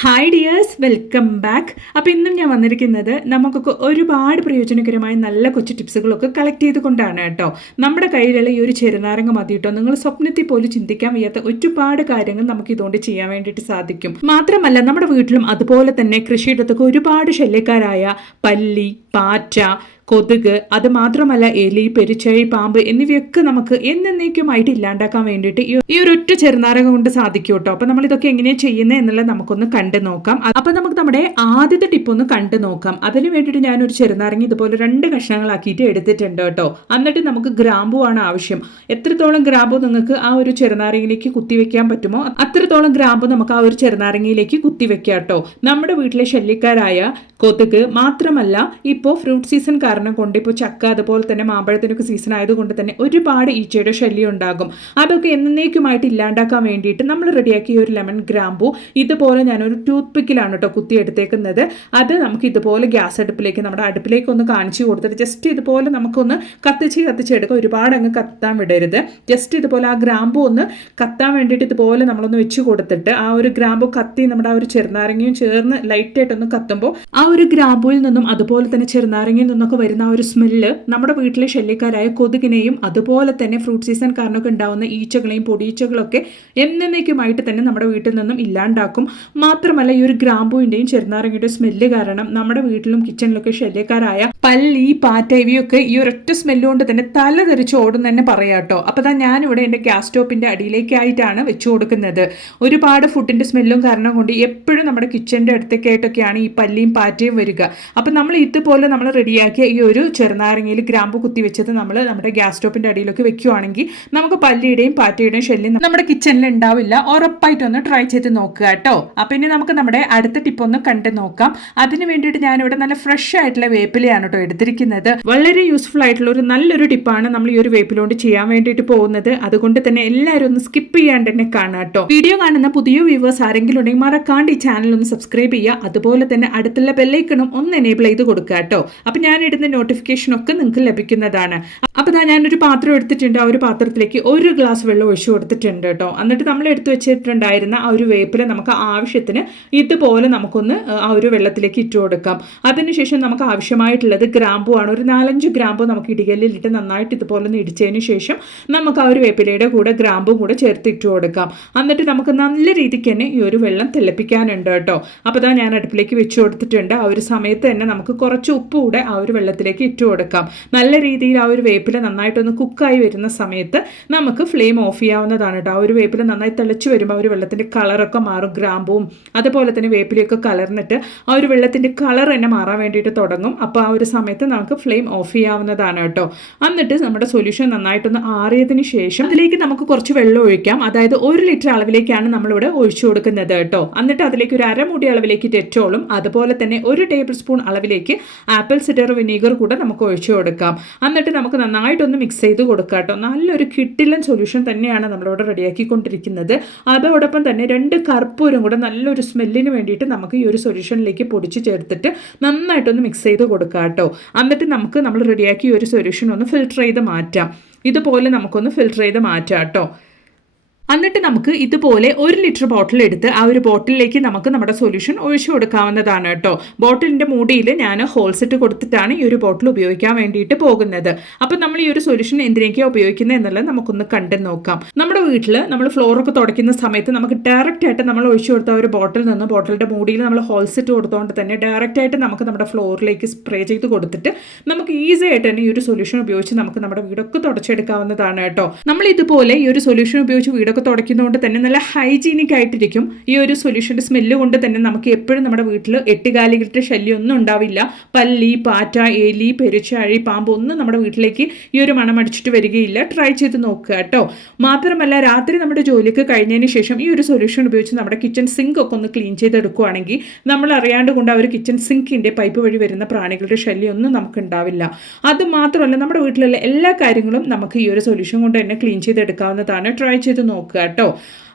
Hi dears welcome back അപ്പോൾ ഇന്നും ഞാൻ വന്നിരിക്കുന്നത് നമുക്കൊക്കെ ഒരുപാട് പ്രയോജനകരമായ നല്ല കൊച്ചു ടിപ്സുകളൊക്കെ കളക്ട് ചെയ്തുകൊണ്ടാണ് കേട്ടോ. നമ്മുടെ കയ്യിലുള്ള ഈ ഒരു ചെറുനാരങ്ങ മതി കേട്ടോ. നിങ്ങൾ സ്വപ്നത്തിൽ പോലും ചിന്തിക്കാൻ വയ്യാത്ത ഒരുപാട് കാര്യങ്ങൾ നമുക്ക് ഇതുകൊണ്ട് ചെയ്യാൻ വേണ്ടിയിട്ട് സാധിക്കും. മാത്രമല്ല നമ്മുടെ വീട്ടിലും അതുപോലെ തന്നെ കൃഷിയിടത്തൊക്കെ ഒരുപാട് ശല്യക്കാരായ പല്ലി പാറ്റ കൊതുക് അത് മാത്രമല്ല എലി പെരിച്ചഴി പാമ്പ് എന്നിവയൊക്കെ നമുക്ക് എന്നേക്കുമായിട്ട് ഇല്ലാണ്ടാക്കാൻ വേണ്ടിയിട്ട് ഈ- ഒരു ഒറ്റ ചെറുനാരകം കൊണ്ട് സാധിക്കും കേട്ടോ. അപ്പൊ നമ്മൾ ഇതൊക്കെ എങ്ങനെയാണ് ചെയ്യുന്നത് എന്നുള്ളത് നമുക്കൊന്ന് കണ്ടു നോക്കാം. അപ്പൊ നമുക്ക് നമ്മുടെ ആദ്യത്തെ ടിപ്പ് ഒന്ന് കണ്ടു നോക്കാം. അതിന് വേണ്ടിയിട്ട് ഞാൻ ഒരു ചെറുനാരങ്ങ ഇതുപോലെ രണ്ട് കഷ്ണങ്ങളാക്കിയിട്ട് എടുത്തിട്ടുണ്ട് കേട്ടോ. എന്നിട്ട് നമുക്ക് ഗ്രാമ്പു ആണ് ആവശ്യം. എത്രത്തോളം ഗ്രാമ്പു നിങ്ങൾക്ക് ആ ഒരു ചെറുനാരങ്ങയിലേക്ക് കുത്തിവെക്കാൻ പറ്റുമോ അത്രത്തോളം ഗ്രാമ്പു നമുക്ക് ആ ഒരു ചെറുനാരങ്ങയിലേക്ക് കുത്തിവെക്കാം കേട്ടോ. നമ്മുടെ വീട്ടിലെ ശല്യക്കാരായ കൊതുക് മാത്രമല്ല ഇപ്പോൾ ഫ്രൂട്ട് സീസൺ കാരണം കൊണ്ട് ഇപ്പോൾ ചക്ക അതുപോലെ തന്നെ മാമ്പഴത്തിനൊക്കെ സീസൺ ആയതുകൊണ്ട് തന്നെ ഒരുപാട് ഈച്ചയുടെ ശല്യം ഉണ്ടാകും അതൊക്കെ എന്നേക്കുമായിട്ട് ഇല്ലാണ്ടാക്കാൻ വേണ്ടിയിട്ട് നമ്മൾ റെഡിയാക്കിയ ഒരു ലെമൺ ഗ്രാമ്പു. ഇതുപോലെ ഞാനൊരു ടൂത്ത് പിക്കിലാണ് കേട്ടോ കുത്തി എടുത്തേക്കുന്നത്. അത് നമുക്ക് ഇതുപോലെ ഗ്യാസ് അടുപ്പിലേക്ക് നമ്മുടെ അടുപ്പിലേക്ക് ഒന്ന് കാണിച്ചു കൊടുത്തിട്ട് ജസ്റ്റ് ഇതുപോലെ നമുക്കൊന്ന് കത്തിച്ച് കത്തിച്ചെടുക്കാം ഒരുപാട് അങ്ങ് കത്താൻ വിടരുത്. ജസ്റ്റ് ഇതുപോലെ ആ ഗ്രാമ്പു ഒന്ന് കത്താൻ വേണ്ടിയിട്ട് ഇതുപോലെ നമ്മളൊന്ന് വെച്ച് കൊടുത്തിട്ട് ആ ഒരു ഗ്രാമ്പു കത്തി നമ്മുടെ ആ ഒരു ചെറുനാരങ്ങയും ചേർന്ന് ലൈറ്റായിട്ടൊന്ന് കത്തുമ്പോൾ ആ ഒരു ഗ്രാമ്പുവിൽ നിന്നും അതുപോലെ തന്നെ ചെറുനാരങ്ങയിൽ നിന്നൊക്കെ വരുന്ന ഒരു സ്മെല്ല് നമ്മുടെ വീട്ടിലെ ശല്യക്കാരായ കൊതുകിനെയും അതുപോലെ തന്നെ ഫ്രൂട്ട് സീസൺ കാരണമൊക്കെ ഉണ്ടാവുന്ന ഈച്ചകളെയും പൊടിയീച്ചകളൊക്കെ എന്നേക്കുമായിട്ട് തന്നെ നമ്മുടെ വീട്ടിൽ നിന്നും ഇല്ലാണ്ടാക്കും. മാത്രമല്ല ഈ ഒരു ഗ്രാമ്പൂവിന്റെയും ചെറുനാരങ്ങയുടെ സ്മെല്ല് കാരണം നമ്മുടെ വീട്ടിലും കിച്ചണിലൊക്കെ ശല്യക്കാരായ പല്ലി പാറ്റ ഇവയൊക്കെ ഈ ഒരൊറ്റ സ്മെല്ല് കൊണ്ട് തന്നെ തല തെറിച്ച് ഓടും തന്നെ പറയാട്ടോ അപ്പോൾ ഞാൻ ഞാനിവിടെ എന്റെ ഗ്യാസ് സ്റ്റോപ്പിന്റെ അടിയിലേക്കായിട്ടാണ് വെച്ചു കൊടുക്കുന്നത്. ഒരുപാട് ഫുഡിന്റെ സ്മെല്ലും കാരണം കൊണ്ട് എപ്പോഴും നമ്മുടെ കിച്ചന്റെ അടുത്തേക്കായിട്ടൊക്കെയാണ് ഈ പല്ലിയും പാറ്റയും വരിക. അപ്പം നമ്മൾ ഇതുപോലെ നമ്മൾ റെഡിയാക്കിയ ഈ ഒരു ചെറുനാരങ്ങയിൽ ഗ്രാമ്പ് കുത്തി വെച്ചത് നമ്മൾ നമ്മുടെ ഗ്യാസ് സ്റ്റോപ്പിന്റെ അടിയിലൊക്കെ വെക്കുവാണെങ്കിൽ നമുക്ക് പല്ലിയുടെയും പാറ്റയുടെയും ശല്യം നമ്മുടെ കിച്ചണിൽ ഉണ്ടാവില്ല. ഉറപ്പായിട്ടൊന്ന് ട്രൈ ചെയ്ത് നോക്കുക കേട്ടോ. അപ്പം ഇനി നമുക്ക് നമ്മുടെ അടുത്ത ടിപ്പ് ഒന്ന് കണ്ടു നോക്കാം. അതിന് വേണ്ടിയിട്ട് ഞാനിവിടെ നല്ല ഫ്രഷ് ആയിട്ടുള്ള വേപ്പിലയാണ് കേട്ടോ എടുത്തിരിക്കുന്നത്. വളരെ യൂസ്ഫുൾ ആയിട്ടുള്ള ഒരു നല്ലൊരു ടിപ്പാണ് നമ്മൾ ഈ ഒരു വേപ്പിലോണ്ട് ചെയ്യാൻ വേണ്ടിയിട്ട് പോകുന്നത്. അതുകൊണ്ട് തന്നെ എല്ലാവരും ഒന്ന് സ്കിപ്പ് ചെയ്യാണ്ട് തന്നെ കാണുക കേട്ടോ. വീഡിയോ കാണുന്ന പുതിയ വ്യൂവേഴ്സ് ആരെങ്കിലും ഉണ്ടെങ്കിൽ മറക്കാണ്ട് ഈ ചാനൽ ഒന്ന് സബ്സ്ക്രൈബ് ചെയ്യുക. അതുപോലെ തന്നെ അടുത്തുള്ള ബെല്ലൈക്കണും ഒന്ന് എനേബിൾ ചെയ്ത് കൊടുക്കുക കേട്ടോ. അപ്പം ഞാൻ ഇടുന്ന നോട്ടിഫിക്കേഷൻ ഒക്കെ നിങ്ങൾക്ക് ലഭിക്കുന്നതാണ്. അപ്പോൾ ഞാൻ ഞാനൊരു പാത്രം എടുത്തിട്ടുണ്ട്. ആ ഒരു പാത്രത്തിലേക്ക് ഒരു ഗ്ലാസ് വെള്ളം ഒഴിച്ചു കൊടുത്തിട്ടുണ്ട് കേട്ടോ. എന്നിട്ട് നമ്മൾ എടുത്തു വെച്ചിട്ടുണ്ടായിരുന്ന ആ ഒരു വേപ്പില നമുക്ക് ആവശ്യത്തിന് ഇതുപോലെ നമുക്കൊന്ന് ആ ഒരു വെള്ളത്തിലേക്ക് ഇട്ടു കൊടുക്കാം. അതിനുശേഷം നമുക്ക് ആവശ്യമായിട്ടുള്ളത് ഗ്രാമ്പു ആണ്. ഒരു നാലഞ്ച് ഗ്രാമ്പു നമുക്ക് ഇടികല്ലിലിട്ട് നന്നായിട്ട് ഇതുപോലെ ഒന്ന് ഇടിച്ചതിന് ശേഷം നമുക്ക് ആ ഒരു വേപ്പിലയുടെ കൂടെ ഗ്രാമ്പും കൂടെ ചേർത്ത് ഇട്ട് കൊടുക്കാം. എന്നിട്ട് നമുക്ക് നല്ല രീതിക്ക് തന്നെ ഈ ഒരു വെള്ളം തിളപ്പിക്കാനുണ്ട് കേട്ടോ. അപ്പോൾ ഞാൻ അടുപ്പിലേക്ക് വെച്ച് കൊടുത്തിട്ടുണ്ട്. ആ ഒരു സമയത്ത് തന്നെ നമുക്ക് കുറച്ച് ഉപ്പ് കൂടെ ആ ഒരു വെള്ളത്തിലേക്ക് ഇട്ട് കൊടുക്കാം. നല്ല രീതിയിൽ ആ ഒരു വേപ്പില നന്നായിട്ടൊന്ന് കുക്കായി വരുന്ന സമയത്ത് നമുക്ക് ഫ്ലെയിം ഓഫ് ചെയ്യാവുന്നതാണ് കേട്ടോ. ആ ഒരു വേപ്പില നന്നായി തിളച്ച് വരുമ്പോൾ ആ ഒരു വെള്ളത്തിന്റെ കളറൊക്കെ മാറും ഗ്രാമ്പും അതുപോലെ തന്നെ വേപ്പിലയൊക്കെ കലർന്നിട്ട് ആ ഒരു വെള്ളത്തിന്റെ കളർ തന്നെ മാറാൻ വേണ്ടിയിട്ട് തുടങ്ങും. അപ്പോൾ ആ ഒരു സമയത്ത് നമുക്ക് ഫ്ലെയിം ഓഫ് ചെയ്യാവുന്നതാണ് കേട്ടോ. എന്നിട്ട് നമ്മുടെ സൊല്യൂഷൻ നന്നായിട്ടൊന്ന് ആറിയതിന് ശേഷം അതിലേക്ക് നമുക്ക് കുറച്ച് വെള്ളം ഒഴിക്കാം. അതായത് ഒരു ലിറ്റർ അളവിലേക്കാണ് നമ്മളിവിടെ ഒഴിച്ചു കൊടുക്കുന്നത് കേട്ടോ. എന്നിട്ട് അതിലേക്ക് ഒരു അരമുടി അളവിലേക്ക് ടെറ്റോളും അതുപോലെ തന്നെ ഒരു ടേബിൾ സ്പൂൺ അളവിലേക്ക് ആപ്പിൾ സിഡർ വിനീഗർ കൂടെ നമുക്ക് ഒഴിച്ചു കൊടുക്കാം. എന്നിട്ട് നമുക്ക് നന്നായിട്ടൊന്ന് മിക്സ് ചെയ്ത് കൊടുക്കാം കേട്ടോ നല്ലൊരു കിട്ടിലൻ സൊല്യൂഷൻ തന്നെയാണ് നമ്മളിവിടെ റെഡിയാക്കിക്കൊണ്ടിരിക്കുന്നത്. അതോടൊപ്പം തന്നെ രണ്ട് കർപ്പൂരം കൂടെ നല്ലൊരു സ്മെല്ലിന് വേണ്ടിയിട്ട് നമുക്ക് ഈ ഒരു സൊല്യൂഷനിലേക്ക് പൊടിച്ച് ചേർത്തിട്ട് നന്നായിട്ടൊന്ന് മിക്സ് ചെയ്ത് കൊടുക്കാം കേട്ടോ എന്നിട്ട് നമുക്ക് നമ്മൾ റെഡിയാക്കി ഈ ഒരു സൊല്യൂഷൻ ഒന്ന് ഫിൽറ്റർ ചെയ്ത് മാറ്റാം. ഇതുപോലെ നമുക്കൊന്ന് ഫിൽറ്റർ ചെയ്ത് മാറ്റാം കേട്ടോ എന്നിട്ട് നമുക്ക് ഇതുപോലെ ഒരു ലിറ്റർ ബോട്ടിൽ എടുത്ത് ആ ഒരു ബോട്ടിലേക്ക് നമുക്ക് നമ്മുടെ സൊല്യൂഷൻ ഒഴിച്ചു കൊടുക്കാവുന്നതാണ് കേട്ടോ. ബോട്ടിലിന്റെ മൂടിയിൽ ഞാൻ ഹോൾസെറ്റ് കൊടുത്തിട്ടാണ് ഈ ഒരു ബോട്ടിൽ ഉപയോഗിക്കാൻ വേണ്ടിയിട്ട് പോകുന്നത്. അപ്പം നമ്മൾ ഈ ഒരു സൊല്യൂഷൻ എന്തിനൊക്കെയാണ് ഉപയോഗിക്കുന്നത് എന്നുള്ളത് നമുക്കൊന്ന് കണ്ടു നോക്കാം. വീട്ടിൽ നമ്മൾ ഫ്ലോറൊക്കെ തുടയ്ക്കുന്ന സമയത്ത് നമുക്ക് ഡയറക്റ്റ് ആയിട്ട് നമ്മൾ ഒഴിച്ചു കൊടുത്ത ഒരു ബോട്ടിൽ നിന്ന് ബോട്ടിലിന്റെ മൂടിയിൽ നമ്മൾ ഹോൾസെറ്റ് കൊടുത്തുകൊണ്ട് തന്നെ ഡയറക്റ്റ് ആയിട്ട് നമുക്ക് നമ്മുടെ ഫ്ലോറിലേക്ക് സ്പ്രേ ചെയ്ത് കൊടുത്തിട്ട് നമുക്ക് ഈസി ആയിട്ട് തന്നെ ഈ ഒരു സൊല്യൂഷൻ ഉപയോഗിച്ച് നമുക്ക് നമ്മുടെ വീടൊക്കെ തുടച്ചെടുക്കാവുന്നതാണ് കേട്ടോ. നമ്മൾ ഇതുപോലെ ഈ ഒരു സൊല്യൂഷൻ ഉപയോഗിച്ച് വീടൊക്കെ തുടയ്ക്കുന്നതുകൊണ്ട് തന്നെ നല്ല ഹൈജീനിക് ആയിട്ടിരിക്കും. ഈ ഒരു സൊല്യൂഷന്റെ സ്മെല്ല് കൊണ്ട് തന്നെ നമുക്ക് എപ്പോഴും നമ്മുടെ വീട്ടിൽ എട്ടുകാലികളുടെ ശല്യം ഒന്നും ഉണ്ടാവില്ല. പല്ലി പാറ്റ എലി പെരുച്ചാഴി പാമ്പ് ഒന്നും നമ്മുടെ വീട്ടിലേക്ക് ഈ ഒരു മണമടിച്ചിട്ട് വരികയില്ല. ട്രൈ ചെയ്ത് നോക്കുക കേട്ടോ. മാത്രമല്ല രാത്രി നമ്മുടെ ജോലിക്ക് കഴിഞ്ഞതിന് ശേഷം ഈ ഒരു സൊല്യൂഷൻ ഉപയോഗിച്ച് നമ്മുടെ കിച്ചൺ സിങ്ക് ഒക്കെ ഒന്ന് ക്ലീൻ ചെയ്തെടുക്കുകയാണെങ്കിൽ നമ്മൾ അറിയാണ്ട് കൊണ്ട് ആ ഒരു കിച്ചൺ സിങ്കിന്റെ പൈപ്പ് വഴി വരുന്ന പ്രാണികളുടെ ശല്യമൊന്നും നമുക്ക് ഉണ്ടാവില്ല. അത് മാത്രമല്ല നമ്മുടെ വീട്ടിലുള്ള എല്ലാ കാര്യങ്ങളും നമുക്ക് ഈ ഒരു സൊല്യൂഷൻ കൊണ്ട് തന്നെ ക്ലീൻ ചെയ്തെടുക്കാവുന്നതാണ്. ട്രൈ ചെയ്ത് നോക്കുക കേട്ടോ.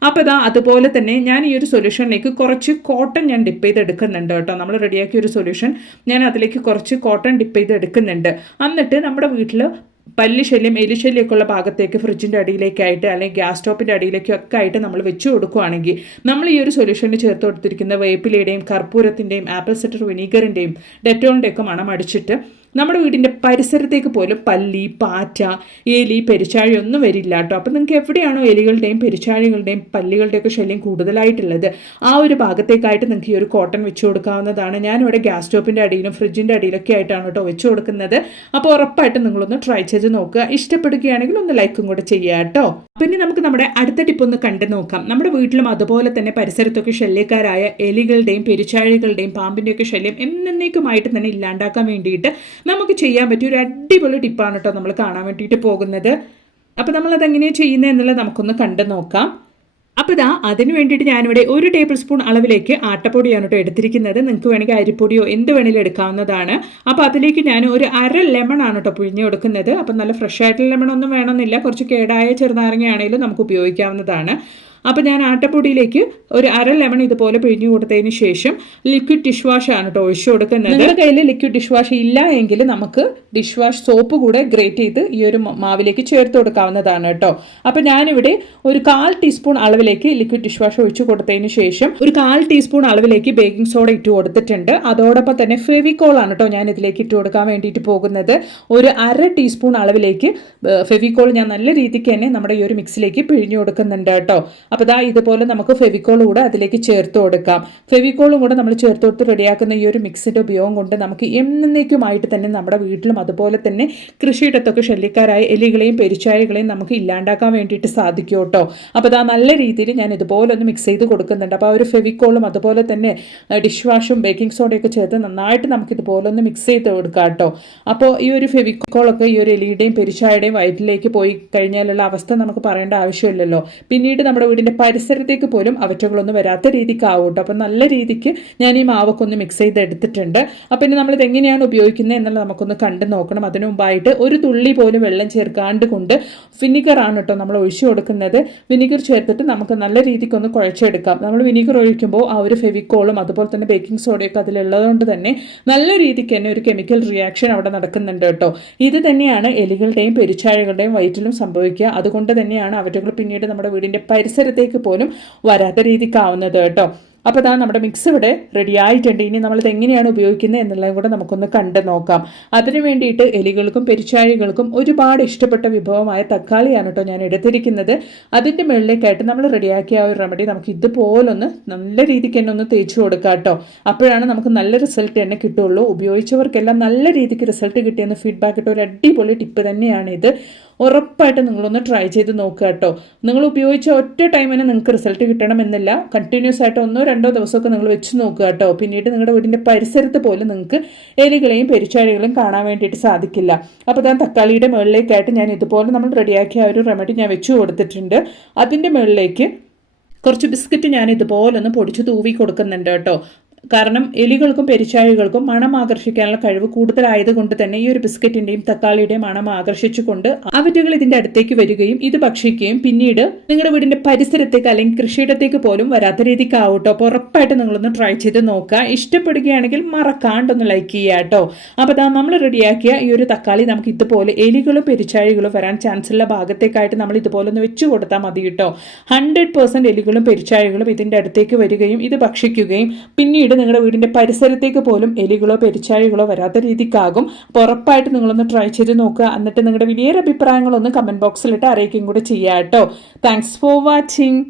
അപ്പോൾ ഇതാ അതുപോലെ തന്നെ ഞാൻ ഈ ഒരു സൊല്യൂഷനിലേക്ക് കുറച്ച് കോട്ടൺ ഞാൻ ഡിപ്പ് ചെയ്തെടുക്കുന്നുണ്ട് കേട്ടോ. നമ്മൾ റെഡിയാക്കിയ ഒരു സൊല്യൂഷൻ ഞാൻ അതിലേക്ക് കുറച്ച് കോട്ടൺ ഡിപ്പ് ചെയ്തെടുക്കുന്നുണ്ട്. എന്നിട്ട് നമ്മുടെ വീട്ടിൽ പല്ലി ശല്യം എലി ഉള്ള ഭാഗത്തേക്ക് ഫ്രിഡ്ജിന്റെ അടിയിലേക്കായിട്ട് അല്ലെങ്കിൽ ഗ്യാസ് സ്റ്റോപ്പിന്റെ അടിയിലേക്കും ഒക്കെ ആയിട്ട് നമ്മൾ വെച്ച് കൊടുക്കുകയാണെങ്കിൽ നമ്മൾ ഈ ഒരു സൊല്യൂഷന് ചേർത്ത് കൊടുത്തിരിക്കുന്ന വേപ്പിലയുടെയും കർപ്പൂരത്തിന്റെയും ആപ്പിൾ സിറ്റർ വിനീഗറിന്റെയും ഡെറ്റോളിന്റെയൊക്കെ മണം അടിച്ചിട്ട് നമ്മുടെ വീടിന്റെ പരിസരത്തേക്ക് പോലും പല്ലി പാറ്റ എലി പെരിച്ചാഴി ഒന്നും വരില്ല കേട്ടോ. അപ്പം നിങ്ങൾക്ക് എവിടെയാണോ എലികളുടെയും പെരിച്ചാഴികളുടെയും പല്ലികളുടെയൊക്കെ ശല്യം കൂടുതലായിട്ടുള്ളത് ആ ഒരു ഭാഗത്തേക്കായിട്ട് നിങ്ങൾക്ക് ഈ ഒരു കോട്ടൺ വെച്ച് കൊടുക്കാവുന്നതാണ്. ഞാനിവിടെ ഗ്യാസ് സ്റ്റോപ്പിന്റെ അടിയിലും ഫ്രിഡ്ജിന്റെ അടിയിലൊക്കെ ആയിട്ടാണ് കേട്ടോ വെച്ച് കൊടുക്കുന്നത്. അപ്പോൾ ഉറപ്പായിട്ടും നിങ്ങളൊന്ന് ട്രൈ ചെയ്ത് നോക്കുക. ഇഷ്ടപ്പെടുകയാണെങ്കിൽ ഒന്ന് ലൈക്കും കൂടെ ചെയ്യുക കേട്ടോ. പിന്നെ നമുക്ക് നമ്മുടെ അടുത്ത ടിപ്പ് ഒന്ന് കണ്ടു നോക്കാം. നമ്മുടെ വീട്ടിലും അതുപോലെ തന്നെ പരിസരത്തൊക്കെ ശല്യക്കാരായ എലികളുടെയും പെരിച്ചാഴികളുടെയും പാമ്പിന്റെയൊക്കെ ശല്യം എന്നേക്കുമായിട്ട് തന്നെ ഇല്ലാണ്ടാക്കാൻ വേണ്ടിയിട്ട് നമുക്ക് ചെയ്യാൻ പറ്റിയ ഒരു അടിപൊളി ടിപ്പാണ് കേട്ടോ നമ്മൾ കാണാൻ വേണ്ടിയിട്ട് പോകുന്നത്. അപ്പോൾ നമ്മളത് എങ്ങനെയാണ് ചെയ്യുന്നത് എന്നുള്ളത് നമുക്കൊന്ന് കണ്ടു നോക്കാം. അപ്പോൾ ഇതാ അതിന് വേണ്ടിയിട്ട് ഞാനിവിടെ ഒരു ടേബിൾ സ്പൂൺ അളവിലേക്ക് ആട്ടപ്പൊടിയാണ് കേട്ടോ എടുത്തിരിക്കുന്നത്. നിങ്ങൾക്ക് വേണമെങ്കിൽ അരിപ്പൊടിയോ എന്ത് വേണമെങ്കിലും എടുക്കാവുന്നതാണ്. അപ്പോൾ അതിലേക്ക് ഞാൻ ഒരു അര ലെമൺ ആണ് കേട്ടോ പിഴിഞ്ഞ് കൊടുക്കുന്നത്. അപ്പം നല്ല ഫ്രഷ് ആയിട്ടുള്ള ലെമൺ ഒന്നും വേണമെന്നില്ല. കുറച്ച് കേടായ ചെറുനാരങ്ങയാണെങ്കിലും നമുക്ക് ഉപയോഗിക്കാവുന്നതാണ്. അപ്പോൾ ഞാൻ ആട്ടപ്പൊടിയിലേക്ക് ഒരു അര ലെമൺ ഇതുപോലെ പിഴിഞ്ഞു കൊടുത്തതിന് ശേഷം ലിക്വിഡ് ഡിഷ് വാഷ് ആണ് കേട്ടോ ഒഴിച്ചു കൊടുക്കുന്നത്. നിങ്ങളുടെ കയ്യിൽ ലിക്വിഡ് ഡിഷ് വാഷ് ഇല്ല എങ്കിൽ നമുക്ക് ഡിഷ് വാഷ് സോപ്പ് കൂടെ ഗ്രേറ്റ് ചെയ്ത് ഈ ഒരു മാവിലേക്ക് ചേർത്ത് കൊടുക്കാവുന്നതാണ് കേട്ടോ അപ്പോൾ ഞാനിവിടെ ഒരു കാൽ ടീസ്പൂൺ അളവിലേക്ക് ലിക്വിഡ് ഡിഷ് വാഷ് ഒഴിച്ചു കൊടുത്തതിന് ശേഷം ഒരു കാൽ ടീസ്പൂൺ അളവിലേക്ക് ബേക്കിംഗ് സോഡ ഇട്ട് കൊടുത്തിട്ടുണ്ട്. അതോടൊപ്പം തന്നെ ഫെവിക്കോൾ ആണ് കേട്ടോ ഞാൻ ഇതിലേക്ക് ഇട്ട് കൊടുക്കാൻ വേണ്ടിയിട്ട് പോകുന്നത്. ഒരു അര ടീസ്പൂൺ അളവിലേക്ക് ഫെവിക്കോൾ ഞാൻ നല്ല രീതിക്ക് തന്നെ നമ്മുടെ ഈ ഒരു മിക്സിലേക്ക് പിഴിഞ്ഞു കൊടുക്കുന്നുണ്ട് കേട്ടോ അപ്പോൾ ഇതാ ഇതുപോലെ നമുക്ക് ഫെവിക്കോൾ കൂടെ അതിലേക്ക് ചേർത്ത് കൊടുക്കാം. ഫെവിക്കോളും കൂടെ നമ്മൾ ചേർത്ത് കൊടുത്ത് റെഡിയാക്കുന്ന ഈ ഒരു മിക്സിന്റെ ഉപയോഗം കൊണ്ട് നമുക്ക് എന്നേക്കുമായിട്ട് തന്നെ നമ്മുടെ വീട്ടിലും അതുപോലെ തന്നെ കൃഷിയിടത്തൊക്കെ ശല്യക്കാരായ എലികളെയും പെരിച്ചായകളെയും നമുക്ക് ഇല്ലാണ്ടാക്കാൻ വേണ്ടിയിട്ട് സാധിക്കും കേട്ടോ. അപ്പോൾ ഇതാ നല്ല രീതിയിൽ ഞാൻ ഇതുപോലെ ഒന്ന് മിക്സ് ചെയ്ത് കൊടുക്കുന്നുണ്ട്. അപ്പോൾ ആ ഒരു ഫെവിക്കോളും അതുപോലെ തന്നെ ഡിഷ് വാഷും ബേക്കിംഗ് സോഡയൊക്കെ ചേർത്ത് നന്നായിട്ട് നമുക്ക് ഇതുപോലെ ഒന്ന് മിക്സ് ചെയ്ത് കൊടുക്കാം കേട്ടോ. അപ്പോൾ ഈ ഒരു ഫെവിക്കോളൊക്കെ ഈ ഒരു എലിയുടെയും പെരിച്ചായുടെയും വയറ്റിലേക്ക് പോയി കഴിഞ്ഞാലുള്ള അവസ്ഥ നമുക്ക് പറയേണ്ട ആവശ്യമില്ലല്ലോ. പിന്നീട് നമ്മുടെ വീടിന്റെ പരിസരത്തേക്ക് പോലും അവറ്റകളൊന്നും വരാത്ത രീതിക്ക് ആവും കേട്ടോ അപ്പം നല്ല രീതിക്ക് ഞാൻ ഈ മാവൊക്കെ ഒന്ന് മിക്സ് ചെയ്ത് എടുത്തിട്ടുണ്ട് അപ്പം ഇനി നമ്മളിത് എങ്ങനെയാണ് ഉപയോഗിക്കുന്നത് എന്നുള്ളത് നമുക്കൊന്ന് കണ്ടു നോക്കണം. അതിനു മുമ്പായിട്ട് ഒരു തുള്ളി പോലും വെള്ളം ചേർക്കാണ്ട് കൊണ്ട് വിനിഗറാണ് കേട്ടോ നമ്മൾ ഒഴിച്ചു കൊടുക്കുന്നത്. വിനിഗർ ചേർത്തിട്ട് നമുക്ക് നല്ല രീതിക്ക് ഒന്ന് കുഴച്ചെടുക്കാം. നമ്മൾ വിനിഗർ ഒഴിക്കുമ്പോൾ ആ ഒരു ഫെവിക്കോളും അതുപോലെ തന്നെ ബേക്കിംഗ് സോഡയൊക്കെ അതിലുള്ളതുകൊണ്ട് തന്നെ നല്ല രീതിക്ക് തന്നെ ഒരു കെമിക്കൽ റിയാക്ഷൻ അവിടെ നടക്കുന്നുണ്ട് കേട്ടോ ഇത് തന്നെയാണ് എലികളുടെയും പെരുച്ചാഴകളുടെയും വയറ്റിലും സംഭവിക്കുക. അതുകൊണ്ട് തന്നെയാണ് അവറ്റകൾ പിന്നീട് നമ്മുടെ വീടിന്റെ പരിസരത്തേക്ക് പോലും വരാത്ത രീതിക്കാവുന്നത് കേട്ടോ. അപ്പോൾ അതാ നമ്മുടെ മിക്സ് ഇവിടെ റെഡി ആയിട്ടുണ്ട്. ഇനി നമ്മളിത് എങ്ങനെയാണ് ഉപയോഗിക്കുന്നത് എന്നുള്ളതും കൂടെ നമുക്കൊന്ന് കണ്ടു നോക്കാം. അതിനു വേണ്ടിയിട്ട് എലികൾക്കും പെരിച്ചാഴികൾക്കും ഒരുപാട് ഇഷ്ടപ്പെട്ട വിഭവമായ തക്കാളിയാണ് കേട്ടോ ഞാൻ എടുത്തിരിക്കുന്നത്. അതിന്റെ മുകളിലേക്കായിട്ട് നമ്മൾ റെഡിയാക്കിയ ഒരു റെമഡി നമുക്ക് ഇതുപോലൊന്ന് നല്ല രീതിക്ക് തന്നെ ഒന്ന് തേച്ച് കൊടുക്കാം കേട്ടോ. അപ്പോഴാണ് നമുക്ക് നല്ല റിസൾട്ട് തന്നെ കിട്ടുള്ളൂ. ഉപയോഗിച്ചവർക്കെല്ലാം നല്ല രീതിക്ക് റിസൾട്ട് കിട്ടിയെന്ന് ഫീഡ്ബാക്ക് ഇട്ട ഒരു അടിപൊളി ടിപ്പ് തന്നെയാണ് ഇത് ഉറപ്പായിട്ട് നിങ്ങളൊന്ന് ട്രൈ ചെയ്ത് നോക്കുക കേട്ടോ. നിങ്ങൾ ഉപയോഗിച്ച ഒറ്റ ടൈമിന് നിങ്ങൾക്ക് റിസൾട്ട് കിട്ടണമെന്നില്ല. കണ്ടിന്യൂസ് ആയിട്ട് ഒന്നോ രണ്ടോ ദിവസമൊക്കെ നിങ്ങൾ വെച്ച് നോക്കുക കേട്ടോ. പിന്നീട് നിങ്ങളുടെ വീടിന്റെ പരിസരത്ത് പോലും നിങ്ങൾക്ക് എലികളെയും പെരിച്ചാഴികളെയും കാണാൻ വേണ്ടിയിട്ട് സാധിക്കില്ല. അപ്പോൾ ഞാൻ തക്കാളിയുടെ മുകളിലേക്കായിട്ട് ഞാൻ ഇതുപോലെ നമ്മൾ റെഡിയാക്കിയ ഒരു റെമഡി ഞാൻ വെച്ചു കൊടുത്തിട്ടുണ്ട്. അതിന്റെ മുകളിലേക്ക് കുറച്ച് ബിസ്ക്കറ്റ് ഞാൻ ഇതുപോലെ ഒന്ന് പൊടിച്ച് തൂവി കൊടുക്കുന്നുണ്ട് കേട്ടോ. കാരണം എലികൾക്കും പെരിച്ചാഴികൾക്കും മണം ആകർഷിക്കാനുള്ള കഴിവ് കൂടുതലായതുകൊണ്ട് തന്നെ ഈ ഒരു ബിസ്ക്കറ്റിന്റെയും തക്കാളിയുടെയും മണം ആകർഷിച്ചുകൊണ്ട് അവറ്റുകൾ ഇതിന്റെ അടുത്തേക്ക് വരികയും ഇത് ഭക്ഷിക്കുകയും പിന്നീട് നിങ്ങളുടെ വീടിന്റെ പരിസരത്തേക്ക് അല്ലെങ്കിൽ കൃഷിയിടത്തേക്ക് പോലും വരാത്ത രീതിക്ക് ആവട്ടോ. അപ്പോൾ ഉറപ്പായിട്ട് നിങ്ങളൊന്ന് ട്രൈ ചെയ്ത് നോക്കുക. ഇഷ്ടപ്പെടുകയാണെങ്കിൽ മറക്കാണ്ടൊന്ന് ലൈക്ക് ചെയ്യുക കേട്ടോ. അപ്പോൾ അതാ നമ്മൾ റെഡിയാക്കിയ ഈ ഒരു തക്കാളി നമുക്ക് ഇതുപോലെ എലികളും പെരിച്ചാഴികളും വരാൻ ചാൻസ് ഉള്ള ഭാഗത്തേക്കായിട്ട് നമ്മൾ ഇതുപോലെ ഒന്ന് വെച്ചു കൊടുത്താൽ മതി കേട്ടോ. ഹൺഡ്രഡ് പെർസെന്റ് എലികളും പെരിച്ചാഴികളും ഇതിന്റെ അടുത്തേക്ക് വരികയും ഇത് ഭക്ഷിക്കുകയും പിന്നീട് നിങ്ങളുടെ വീടിന്റെ പരിസരത്തേക്ക് പോലും എലികളോ പെരിച്ചാഴികളോ വരാത്ത രീതിക്കാകും. അപ്പോൾ ഉറപ്പായിട്ട് നിങ്ങളൊന്ന് ട്രൈ ചെയ്ത് നോക്കുക. എന്നിട്ട് നിങ്ങളുടെ വലിയൊരു അഭിപ്രായങ്ങളൊന്ന് കമന്റ് ബോക്സിലിട്ട് അറിയിക്കുകയും കൂടെ ചെയ്യാം കേട്ടോ താങ്ക്സ് ഫോർ വാച്ചിങ്